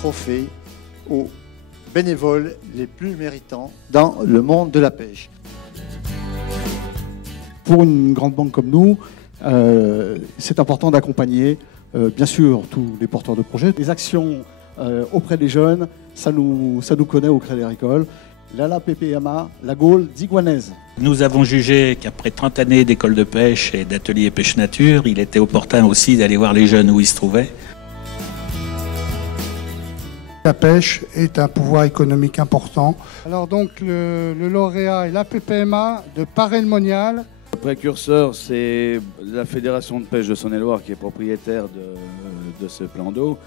trophée aux bénévoles les plus méritants dans le monde de la pêche. Pour une grande banque comme nous, c'est important d'accompagner bien sûr tous les porteurs de projets. Les actions auprès des jeunes, ça nous connaît au Crédit Agricole. L'ALA PPMA, la Gaule d'Iguanaise. Nous avons jugé qu'après 30 années d'école de pêche et d'ateliers pêche nature, il était opportun aussi d'aller voir les jeunes où ils se trouvaient. La pêche est un pouvoir économique important. Alors donc le lauréat est la PPMA de Paray-le-Monial. Le précurseur, c'est la Fédération de pêche de Saône-et-Loire qui est propriétaire de ce plan d'eau.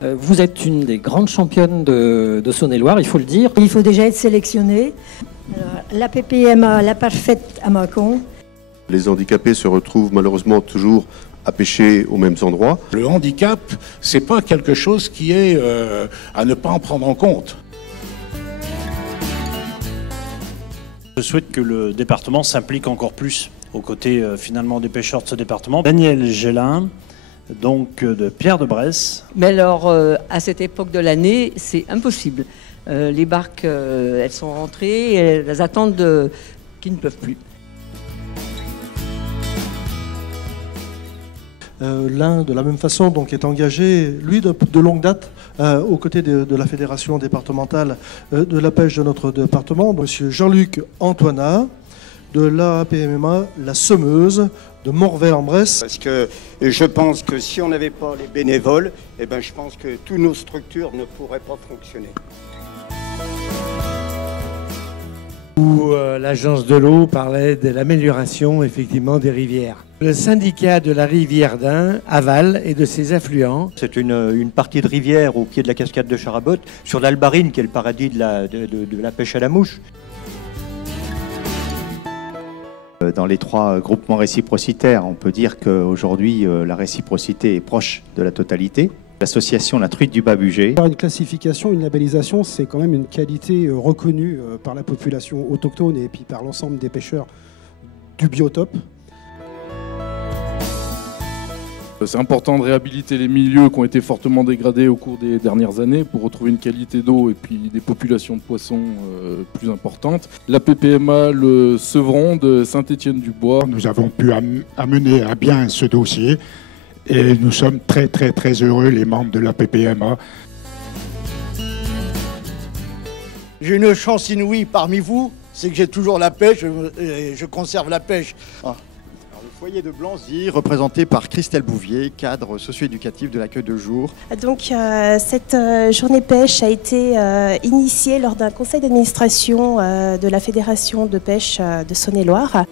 Vous êtes une des grandes championnes de Saône-et-Loire, il faut le dire. Il faut déjà être sélectionné. La PPMA, la parfaite à Mâcon. Les handicapés se retrouvent malheureusement toujours à pêcher aux mêmes endroits. Le handicap, c'est pas quelque chose qui est à ne pas en prendre en compte. Je souhaite que le département s'implique encore plus aux côtés finalement des pêcheurs de ce département. Daniel Gélin, donc de Pierre de Bresse. Mais alors, à cette époque de l'année, c'est impossible. Les barques, elles sont rentrées, et elles attendent qu'ils ne peuvent plus. L'un, de la même façon, donc, est engagé, lui, de longue date, aux côtés de la fédération départementale de la pêche de notre département, monsieur Jean-Luc Antoinat, de l'APMMA, la Semeuse, de Morvel-en-Bresse. Parce que je pense que si on n'avait pas les bénévoles, eh ben, je pense que toutes nos structures ne pourraient pas fonctionner. Où l'agence de l'eau parlait de l'amélioration effectivement des rivières. Le syndicat de la rivière d'Ain, Aval, et de ses affluents. C'est une partie de rivière au pied de la cascade de Charabotte, sur l'Albarine, qui est le paradis de la pêche à la mouche. Dans les trois groupements réciprocitaires, on peut dire qu'aujourd'hui, la réciprocité est proche de la totalité. L'association La Truite du Bas-Bugey. Une classification, une labellisation, c'est quand même une qualité reconnue par la population autochtone et puis par l'ensemble des pêcheurs du biotope. C'est important de réhabiliter les milieux qui ont été fortement dégradés au cours des dernières années pour retrouver une qualité d'eau et puis des populations de poissons plus importantes. La PPMA, le Sevron de Saint-Étienne-du-Bois. Nous avons pu amener à bien ce dossier et nous sommes très heureux, les membres de la PPMA. J'ai une chance inouïe parmi vous, c'est que j'ai toujours la pêche, je conserve la pêche. Le foyer de Blanzy, représenté par Christelle Bouvier, cadre socio-éducatif de l'accueil de jour. Donc cette journée pêche a été initiée lors d'un conseil d'administration de la Fédération de pêche de Saône-et-Loire.